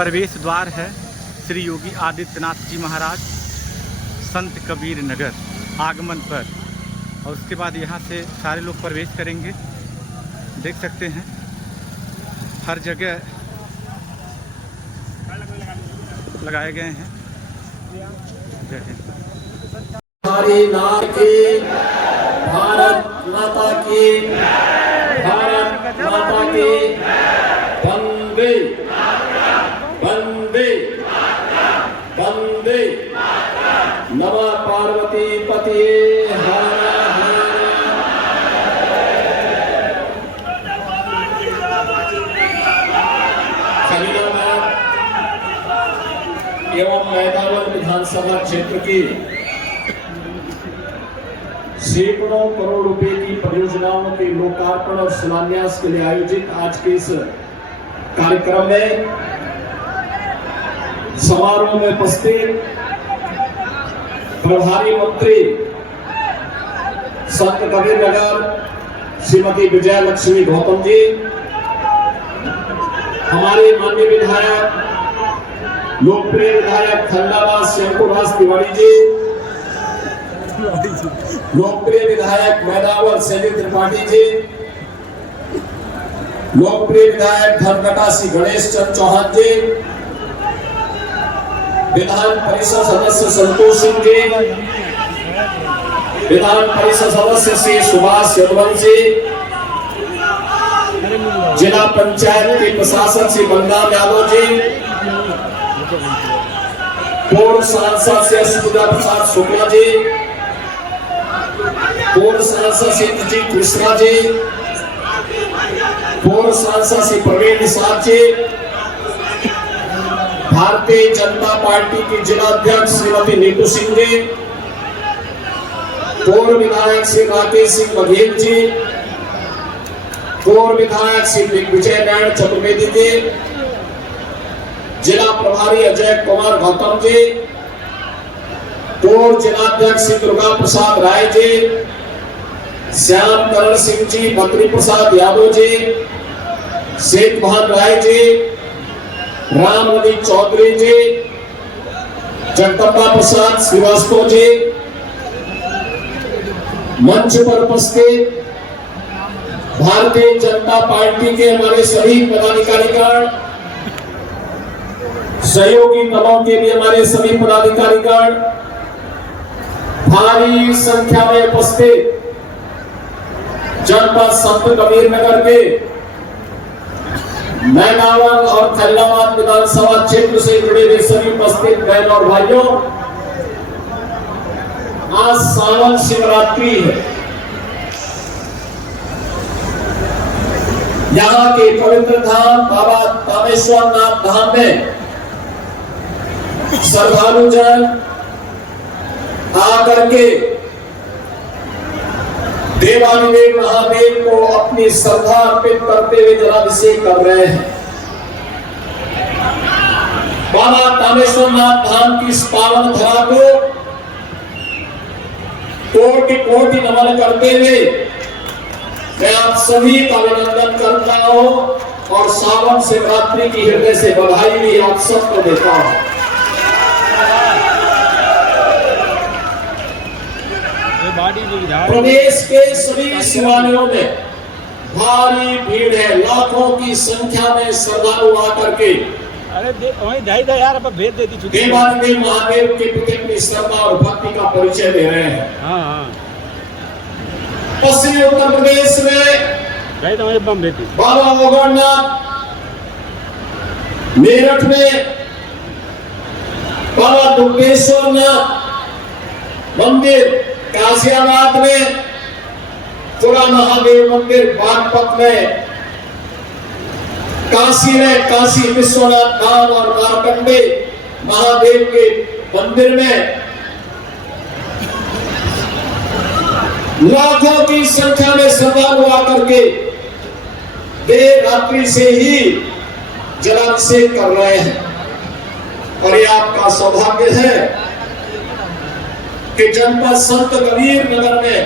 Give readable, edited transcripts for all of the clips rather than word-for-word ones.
प्रवेश द्वार है श्री योगी आदित्यनाथ जी महाराज संत कबीर नगर आगमन पर। और उसके बाद यहाँ से सारे लोग प्रवेश करेंगे। देख सकते हैं हर जगह लगाए गए हैं। जय हिंद। हमारे नाम की भारत माता की, भारत माता की वंदे वंदे वंदे। नमः पार्वती पतिये हर हर। एवं मैदान विधानसभा क्षेत्र की सैकड़ों करोड़ रुपए की परियोजनाओं के लोकार्पण और शिलान्यास के लिए आयोजित आज के इस कार्यक्रम में समारोह में उपस्थित प्रभारी मंत्री संत कबीर नगर श्रीमती विजय लक्ष्मी गौतम जी, हमारे माननीय विधायक लोकप्रिय विधायक खंडावास शंकुराज तिवारी जी, लोकप्रिय विधायक मैदावल सैनिक त्रिपाठी जी, लोकप्रिय विधायक धनकटासी गणेश चंद चौहान जी, विधान परिषद सदस्य संतोष सिंह जी, विधान परिषद सदस्य श्री सुभाष यदुवंशी, जिला पंचायत के प्रशासक श्री बलराम यादव जी, पूर्व सांसद श्री सुधा प्रसाद शुक्ला जी, पूर्व सांसद श्री इंद्रजीत मिश्रा जी, पूर्व सांसद श्री प्रवीण निषाद जी, भारतीय जनता पार्टी की जिला अध्यक्ष श्रीमती नीतू सिंह जी, पूर्व विधायक श्री राकेश सिंह बघेल जी, पूर्व विधायक श्री दिग्विजय नारायण चतुर्वेदी जी, जिला प्रभारी अजय कुमार गौतम जी, पूर्व जिलाध्यक्ष श्री दुर्गा प्रसाद राय जी, श्याम करण सिंह जी, बद्री प्रसाद यादव जी, शेख मोहन राय जी, राम नदी चौधरी जी, जगदम्बा प्रसाद श्रीवास्तव जी, मंच पर उपस्थित भारतीय जनता पार्टी के हमारे सभी पदाधिकारीगण, सहयोगी दलों के भी हमारे सभी पदाधिकारीगण, भारी संख्या में उपस्थित जनपद संत कबीर नगर के मैदान और खैलाबाद विधानसभा क्षेत्र से जुड़े हुए सभी उपस्थित बहन और भाइयों, आज सावन शिवरात्रि है। यहाँ के पवित्र धाम बाबा तामेश्वर नाथ धाम में श्रद्धालुजन आकर के देवाधिदेव महादेव को अपनी श्रद्धा अर्पित करते हुए जलाभिषेक कर रहे हैं। बाबा तामेश्वर नाथ धाम की इस पावन धरा को कोटि कोटि नमन करते हुए मैं आप सभी का अभिनंदन करता हूं और सावन शिवरात्रि की हृदय से बधाई भी आप सबको देता हूं। प्रदेश के सभी शिवालयों में भारी भीड़ है, लाखों की संख्या में श्रद्धालु आकर के देवाधिदेव महादेव के प्रति अपनी श्रद्धा और भक्ति का परिचय दे रहे हैं। पश्चिमी उत्तर प्रदेश में बाबा मोगलनाथ, मेरठ में बाबा दुर्गेश्वर नाथ मंदिर, गाजियाबाद में तुरा महादेव मंदिर, बागपत में काशी में काशी विश्वनाथ धाम और मार्कंडे महादेव के मंदिर में लाखों की संख्या में श्रद्धालु आकर के देर रात्रि से ही जलाभिषेक कर रहे हैं। और ये आपका सौभाग्य है कि जनपद संत कबीर नगर में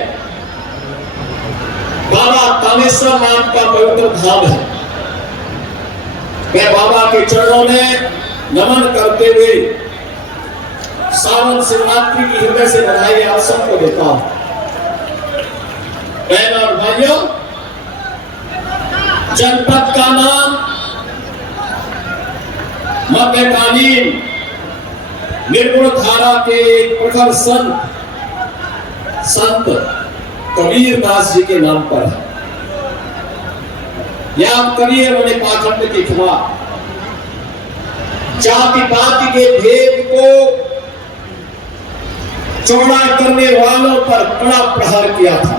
बाबा तामेश्वर नाथ का पवित्र धाम है। मैं बाबा के चरणों में नमन करते हुए सावन शिवरात्रि की हृदय से बधाई आप सबको देता हूं। बहन और भाइयों, जनपद का नाम मध्यकालीन निर्गुण धारा के एक प्रखर संत कबीर दास जी के नाम पर है। याद करिए, उन्होंने पाखंड के खिलाफ, जाति पाति के भेद को चौड़ा करने वालों पर कड़ा प्रहार किया था।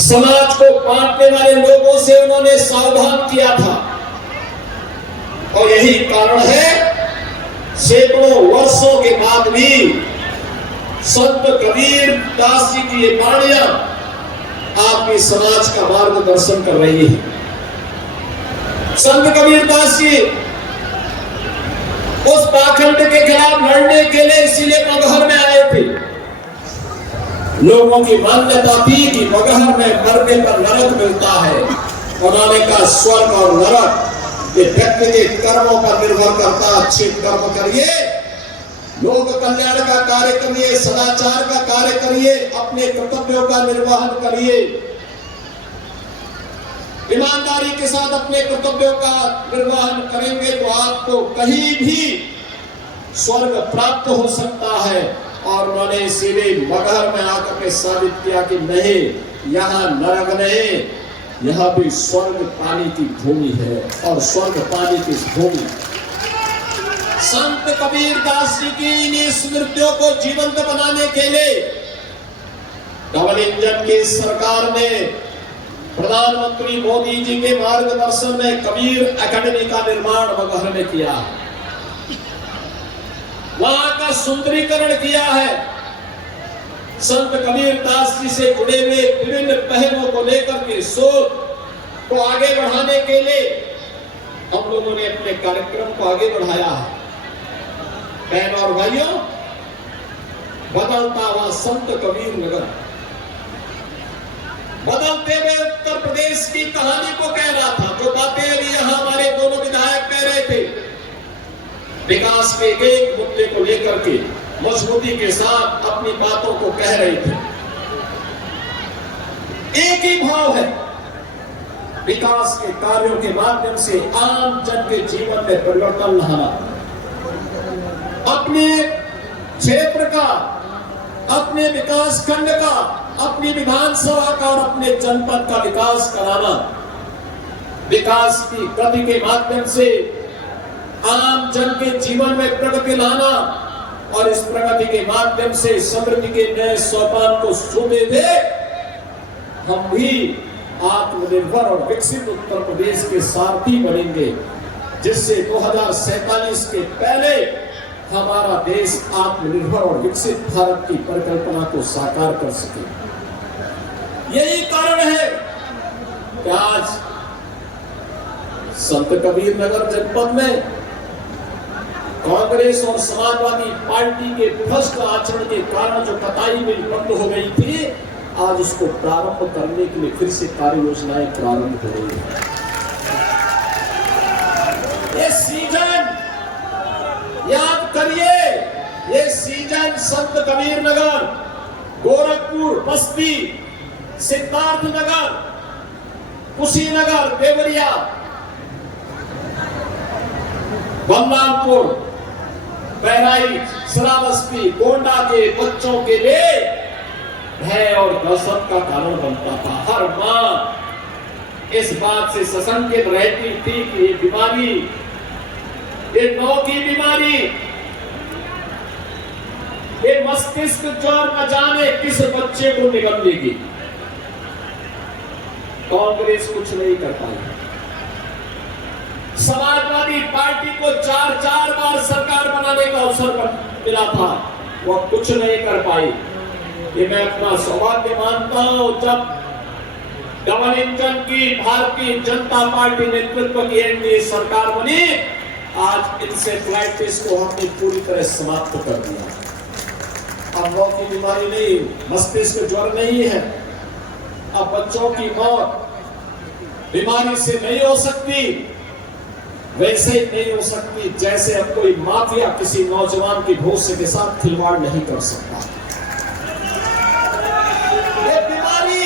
समाज को बांटने वाले लोगों से उन्होंने सावधान किया था। और यही कारण है, सैकड़ों वर्षों के बाद भी संत कबीर दास जी की ये वाणियां आपके समाज का मार्गदर्शन कर रही है। संत कबीर दास जी उस पाखंड के खिलाफ लड़ने के लिए इसीलिए मगहर में आए थे। लोगों की मान्यता थी कि मगहर में मरने पर नरक मिलता है। उन्होंने कहा, स्वर्ग और नरक ये व्यक्ति के कर्मों पर निर्भर करता। अच्छे कर्म करिए, लोक कल्याण का कार्य करिए, सदाचार का कार्य करिए, अपने कर्तव्यों का निर्वहन करिए, ईमानदारी के साथ अपने कर्तव्यों का निर्वहन करेंगे तो आपको कहीं भी स्वर्ग प्राप्त हो सकता है। और उन्होंने सीधे मगहर में आकर के साबित किया कि नहीं, यहाँ नरक नहीं, यह भी स्वर्ग पानी की भूमि है। और स्वर्ग पानी की भूमि संत कबीर दास जी की इन स्मृतियों को जीवंत बनाने के लिए डबल इंजन की सरकार ने प्रधानमंत्री मोदी जी के मार्गदर्शन में कबीर एकेडमी का निर्माण मगहर में किया, वहां का सुंदरीकरण किया है। संत कबीर दास जी से जुड़े हुए विभिन्न पहलुओं को लेकर के सोच को आगे बढ़ाने के लिए हम लोगों ने अपने कार्यक्रम को आगे बढ़ाया है। बहन और भाइयों, बदलता हुआ संत कबीर नगर बदलते हुए उत्तर प्रदेश की कहानी को कह रहा था। जो बातें अभी यहां हमारे दोनों विधायक कह रहे थे, विकास के एक मुद्दे को लेकर के मजबूती के साथ अपनी बातों को कह रहे थे। एक ही भाव है, विकास के कार्यों के माध्यम से आम जन के जीवन में परिवर्तन लाना, अपने क्षेत्र का, अपने विकास खंड का, अपनी विधानसभा का और अपने जनपद का विकास कराना, विकास की गति के माध्यम से आम जन के जीवन में प्रगति लाना और इस प्रगति के माध्यम से समृद्धि के नए सोपान को छूते थे। हम भी आत्मनिर्भर और विकसित उत्तर प्रदेश के सारथी बनेंगे, जिससे 2047 के पहले हमारा देश आत्मनिर्भर और विकसित भारत की परिकल्पना को साकार कर सके। यही कारण है कि आज संत कबीर नगर जनपद में कांग्रेस और समाजवादी पार्टी के भ्रष्ट आचरण के कारण जो कताई मिल बंद हो गई थी, आज उसको प्रारंभ करने के लिए फिर से कार्य योजनाएं प्रारंभ हो रही है। ये सीजन याद करिए, ये सीजन संत कबीर नगर, गोरखपुर, बस्ती, सिद्धार्थ नगर, कुशीनगर, देवरिया, बलरामपुर, बहराइच, श्रावस्ती, गोंडा के बच्चों के लिए भय और दहशत का कारण बनता था। हर मां इस बात से सशंकित रहती थी कि ये बीमारी, ये नौ की बीमारी, ये मस्तिष्क ज्वर न जाने किस बच्चे को निगल लेगी। कांग्रेस कुछ नहीं कर पाई। समाजवादी पार्टी को 4 बार सरकार बनाने का अवसर मिला था, वह कुछ नहीं कर पाई। ये मैं अपना सौभाग्य मानता हूं, जब डबल इंजन की भारतीय जनता पार्टी नेतृत्व की एनडीए सरकार बनी, आज इंसेफ्लाइटिस को हमने पूरी तरह समाप्त कर दिया। अब मौत की बीमारी नहीं, मस्तिष्क ज्वर नहीं है। अब बच्चों की मौत बीमारी से नहीं हो सकती, वैसे ही नहीं हो सकती जैसे अब कोई माफिया किसी नौजवान की भविष्य के साथ खिलवाड़ नहीं कर सकता। ये बीमारी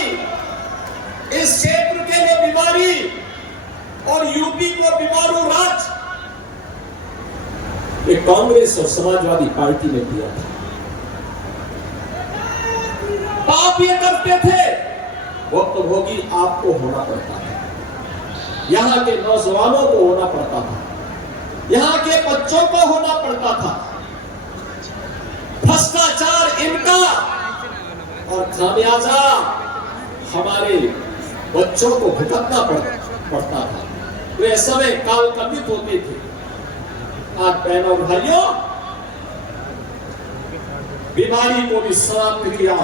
इस क्षेत्र के लिए बीमारी और यूपी को बीमारू राज ये कांग्रेस और समाजवादी पार्टी ने दिया था। पाप ये करते थे, भुक्तभोगी आपको होना पड़ता था, यहां के नौजवानों को होना पड़ता था, यहां के बच्चों को होना पड़ता था। भ्रष्टाचार इनका और खामियाजा हमारे बच्चों को भुगतना पड़ता था। वे समय कालकल्पित होते थे। आज बहनों और भाइयों, बीमारी को भी समाप्त किया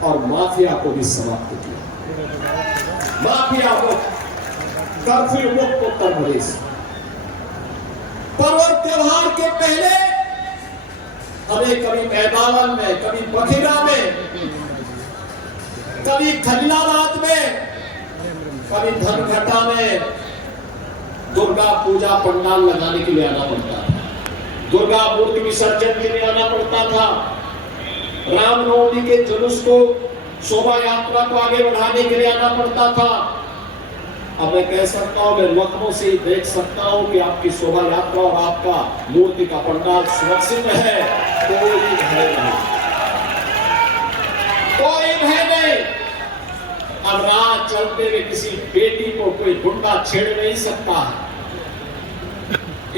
और माफिया को भी समाप्त किया। माफिया को कर्फ्यू मुक्त उत्तर प्रदेश, पर्व और त्योहार के पहले हमें कभी मैदान में, कभी बखीरा में, कभी खलीलाबाद में, कभी धनघटा में दुर्गा पूजा पंडाल लगाने के लिए आना पड़ता था, दुर्गा मूर्ति विसर्जन के लिए आना पड़ता था, रामनवमी के जुलूस को, शोभा यात्रा को आगे बढ़ाने के लिए आना पड़ता था। अब मैं कह सकता हूं, मैं लखनऊ से ही देख सकता हूं कि आपकी शोभा यात्रा और आपका मूर्ति का पंडाल सुरक्षित है, कोई भय नहीं, कोई भय नहीं। अब राह चलते हुए किसी बेटी को कोई गुंडा छेड़ नहीं सकता है।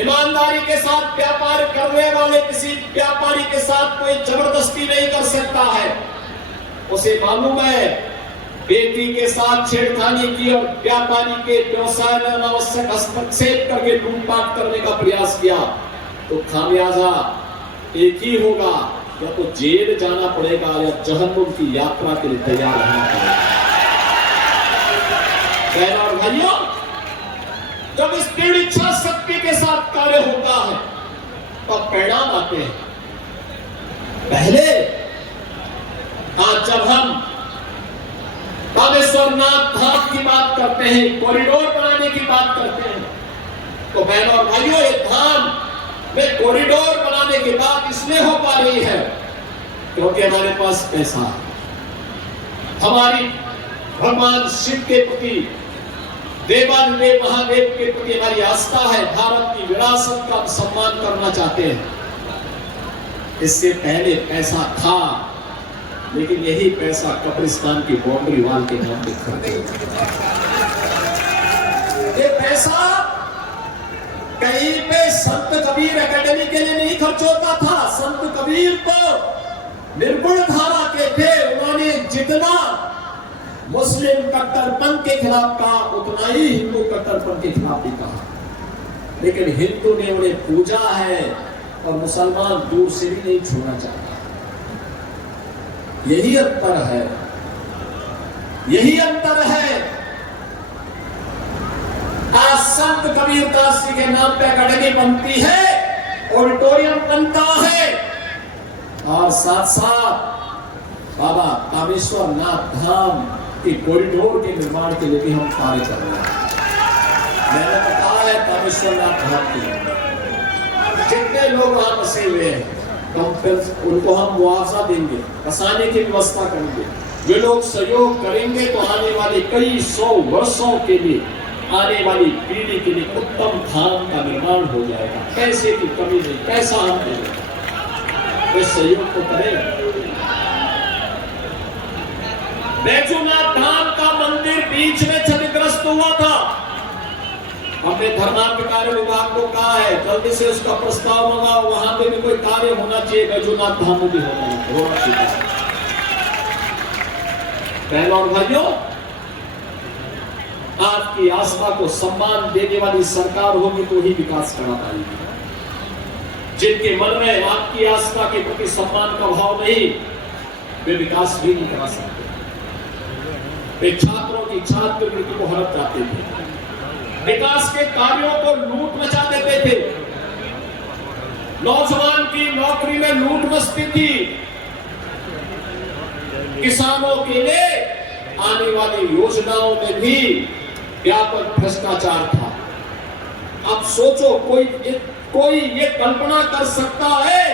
ईमानदारी के साथ व्यापार करने वाले किसी व्यापारी के साथ कोई जबरदस्ती नहीं कर सकता है। उसे मालूम है बेटी के साथ छेड़खानी की और व्यापारी के व्यवसाय में अनावश्यक हस्तक्षेप करके लूटपाट करने का प्रयास किया तो खामियाजा एक ही होगा, या तो जेल जाना पड़ेगा या जहन्नुम की यात्रा के लिए तैयार रहना पड़ेगा। बहनों और भाइयों, जब इस दृढ़ इच्छा शक्ति के साथ कार्य होता है तब परिणाम आते हैं। पहले आज जब हम रामेश्वरनाथ धाम की बात करते हैं, कॉरिडोर बनाने की बात करते हैं, तो बहनों और भाइयों, ये धाम में कॉरिडोर बनाने की बात इसलिए हो पा रही है क्योंकि हमारे पास पैसा है। हमारी भगवान शिव के प्रति, देवादिदेव महादेव के प्रति हमारी आस्था है। भारत की विरासत का सम्मान करना चाहते हैं। इससे पहले पैसा था, लेकिन यही पैसा कब्रिस्तान की बाउंड्री वाल के नाम पे खर्च होता है। ये पैसा कहीं पे संत कबीर एकेडमी के लिए नहीं खर्च होता था। संत कबीर तो निर्गुण धारा के थे। उन्होंने जितना मुस्लिम कट्टरपन के खिलाफ कहा उतना ही हिंदू कट्टरपन के खिलाफ भी कहा, लेकिन हिंदू ने उन्हें पूजा है और मुसलमान दूर से भी नहीं छूना चाहता। यही अंतर है, यही अंतर है। आज संत कबीर दास जी के नाम पे अकेडमी बनती है, ऑडिटोरियम बनता है और साथ साथ बाबा कामेश्वरनाथ धाम के कॉरिडोर के निर्माण के लिए भी हम कार्य कर रहे हैं। मैंने बताया है कामेश्वरनाथ धाम के जितने लोग वहां बसे हुए हैं उनको हम मुआवजा देंगे, बसाने की व्यवस्था करेंगे। वे लोग सहयोग करेंगे तो आने वाले कई 100 वर्षों के लिए, आने वाली पीढ़ी के लिए उत्तम धाम का निर्माण हो जाएगा। पैसे की कमी नहीं, पैसा हम देंगे, वे सहयोग तो करें। बैजूनाथ धाम का मंदिर बीच में क्षतिग्रस्त हुआ था। हमने धर्मार्थ कार्य विभाग को कहा है जल्दी से उसका प्रस्ताव मंगाओ, वहां पे भी कोई कार्य होना चाहिए, बैजूनाथ धाम में भी होना चाहिए। बहनों और भाइयों, आपकी आस्था को सम्मान देने वाली सरकार होगी तो ही विकास करा पाएगी। जिनके मन में आपकी आस्था के प्रति सम्मान का भाव नहीं, वे विकास भी नहीं करा सकते। वे छात्रों की छात्रवृत्ति को हड़प जाते थे, विकास के कार्यों को लूट मचा देते थे, नौजवान की नौकरी में लूट मचती थी, किसानों के लिए आने वाली योजनाओं में भी व्यापक भ्रष्टाचार था। आप सोचो, कोई ये कल्पना कर सकता है?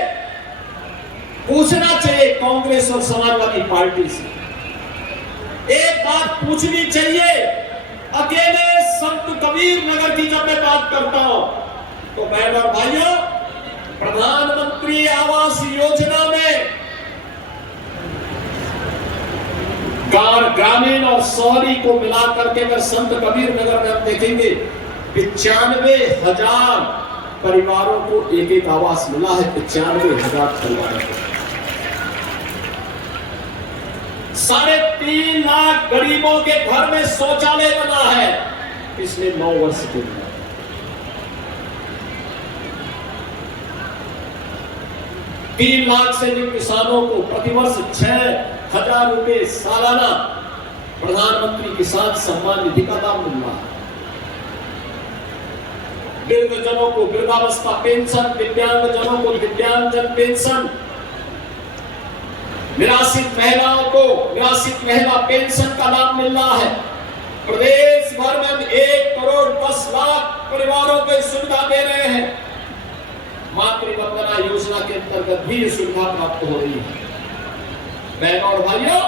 पूछना चाहिए कांग्रेस और समाजवादी पार्टी से, एक बात पूछनी चाहिए। अकेले संत कबीर नगर की जब मैं बात करता हूं तो बहन और भाइयों, प्रधानमंत्री आवास योजना में ग्रामीण और शहरी को मिलाकर के अगर संत कबीर नगर में हम देखेंगे 95,000 परिवारों को एक एक आवास मिला है। 95,000 परिवारों को, 3.5 लाख गरीबों के घर में शौचालय बना है पिछले 9 वर्ष के अंदर। 3 लाख से अधिक किसानों को प्रतिवर्ष 6,000 रुपए सालाना प्रधानमंत्री किसान सम्मान निधि का लाभ मिल रहा है। वृद्धजनों को वृद्धावस्था पेंशन, दिव्यांगजनों को दिव्यांगजन पेंशन, निराश्रित महिलाओं को निराश्रित महिला पेंशन का लाभ मिल रहा है। प्रदेश भर में 1 करोड़ 10 लाख परिवारों को सुविधा दे रहे हैं। मातृ वंदना योजना के अंतर्गत भी सुविधा प्राप्त हो रही है। बहनों और भाइयों,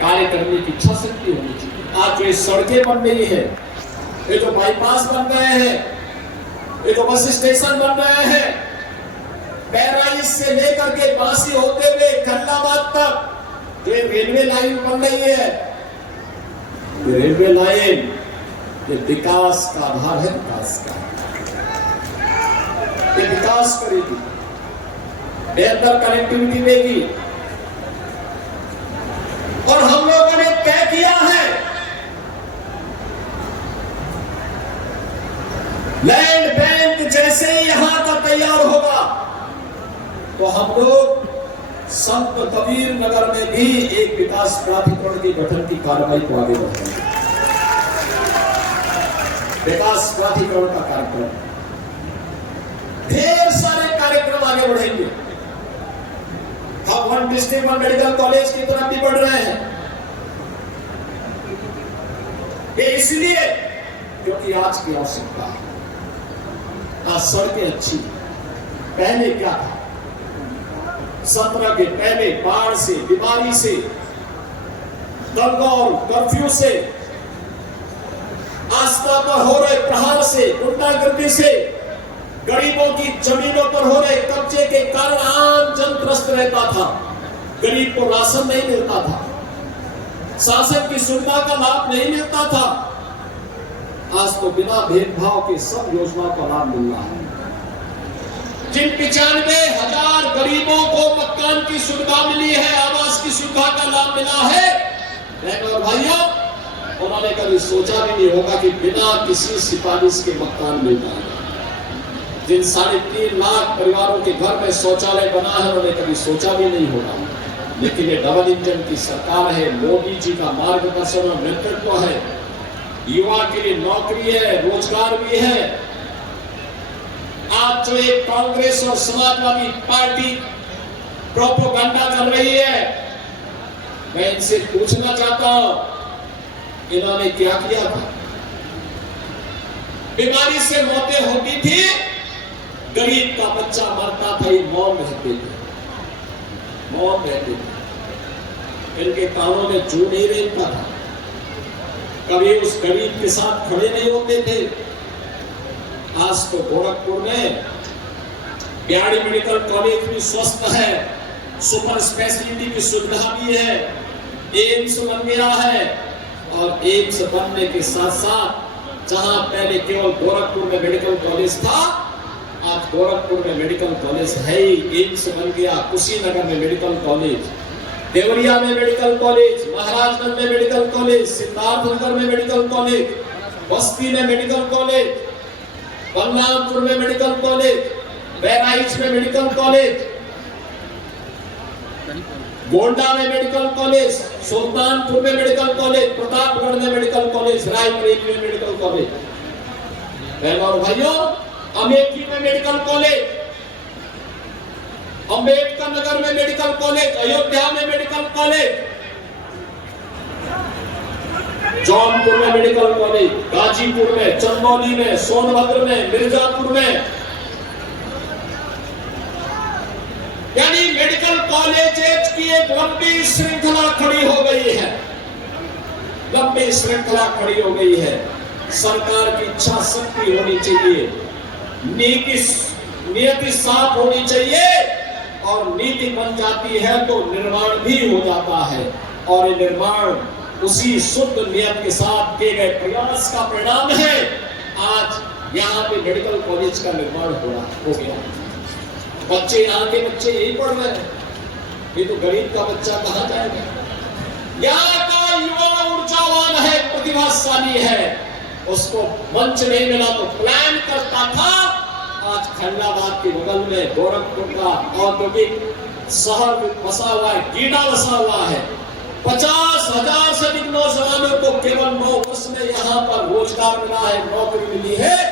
कार्य करने की इच्छा शक्ति होनी चाहिए। आज जो ये सड़कें बन रही है, ये जो बाईपास बन रहे हैं, ये जो बस स्टेशन बन रहे हैं, बहराइच से लेकर के बांसी होते हुए खन्नाबाद तक जो रेलवे लाइन बन रही है, ये रेलवे लाइन ये विकास का आधार है। विकास का ये विकास करेगी, बेहतर कनेक्टिविटी देगी। और हम लोगों ने तय किया है लैंड बैंक जैसे ही यहां का तैयार होगा तो हम लोग संत कबीर नगर में भी एक विकास प्राधिकरण के गठन की कार्रवाई को आगे बढ़ाएंगे। विकास प्राधिकरण का कार्यक्रम, ढेर सारे कार्यक्रम आगे बढ़ेंगे। हम 1 डिस्ट्रिक्ट 1 मेडिकल कॉलेज की तरफ भी बढ़ रहे हैं। ये इसलिए क्योंकि आज की आवश्यकता है। आज सड़कें अच्छी, पहले क्या था? 17 के पहले बाढ़ से, बीमारी से, दंगा और कर्फ्यू से, आस्था पर हो रहे प्रहार से, गुंडागर्दी से, गरीबों की जमीनों पर हो रहे कब्जे के कारण आम जन त्रस्त रहता था। गरीब को राशन नहीं मिलता था, शासन की सुविधा का लाभ नहीं मिलता था। आज तो बिना भेदभाव के सब योजनाओं का लाभ मिल रहा है। जिन 95,000 गरीबों को मकान की सुविधा मिली है, आवास की सुविधा का लाभ मिला है, बहनों और भाइयों, उन्होंने कभी सोचा भी नहीं होगा कि बिना किसी सिफारिश के मकान मिल रहा है। जिन 3.5 लाख परिवारों के घर में शौचालय बना है, उन्होंने कभी सोचा भी नहीं होगा। लेकिन ये डबल इंजन की सरकार है, मोदी जी का मार्गदर्शन और नेतृत्व है, युवा के लिए नौकरी है, रोजगार भी है। आज जो एक कांग्रेस और समाजवादी पार्टी प्रोपेगेंडा कर रही है, मैं इनसे पूछना चाहता हूं, इन्होंने क्या किया था? बीमारी से मौतें होती थी, गरीब का बच्चा मरता था, ये मौन रहते थे, मौन रहते थे। इनके कानों में जू नहीं रहता था, कभी उस गरीब के साथ खड़े नहीं होते थे। आज तो गोरखपुर में बिहाड़ी मेडिकल कॉलेज भी स्वस्थ है, सुपर स्पेशलिटी की सुविधा भी है, एम्स बन गया है। और एम्स बनने के साथ साथ जहां पहले केवल गोरखपुर में मेडिकल कॉलेज था, आज गोरखपुर में मेडिकल कॉलेज है ही, एम्स बन गया। कुशीनगर में मेडिकल कॉलेज, देवरिया में मेडिकल कॉलेज, महाराजगंज में मेडिकल कॉलेज, सिद्धार्थनगर में मेडिकल कॉलेज, बस्ती में मेडिकल कॉलेज, बलरामपुर में मेडिकल कॉलेज, बहराइच में मेडिकल कॉलेज, गोंडा में मेडिकल कॉलेज, सुल्तानपुर में मेडिकल कॉलेज, प्रतापगढ़ में मेडिकल कॉलेज, रायबरेली में मेडिकल कॉलेज। बहनों और भाइयों, अमेठी में मेडिकल कॉलेज, अंबेडकर नगर में मेडिकल कॉलेज, अयोध्या में मेडिकल कॉलेज। जौनपुर में मेडिकल कॉलेज, गाजीपुर में, चंदौली में, सोनभद्र में, मिर्जापुर में, यानी मेडिकल कॉलेजेस की एक लंबी श्रृंखला खड़ी हो गई है, लंबी श्रृंखला खड़ी हो गई है। सरकार की इच्छा शक्ति होनी चाहिए, नीति साफ होनी चाहिए, और नीति बन जाती है तो निर्माण भी हो जाता है, और ये निर्माण उसी शुद्ध नियत के साथ किए गए प्रयास का परिणाम है। आज यहाँ पे मेडिकल कॉलेज का निर्माण हो गया। बच्चे, यहाँ के बच्चे यही पढ़ रहे हैं, ये तो गरीब का बच्चा कहाँ जाएगा? यहाँ का युवा ऊर्जावान है, प्रतिभाशाली है, उसको मंच नहीं मिला तो प्लान करता था। आज खंडाबाद के बगल में गोरखपुर का औद्योगिक शहर बसा हुआ है, गीडा बसा हुआ है। 50,000 से अधिक नौजवानों को केवल 9 वर्ष में यहाँ पर रोजगार मिला है, नौकरी मिली है।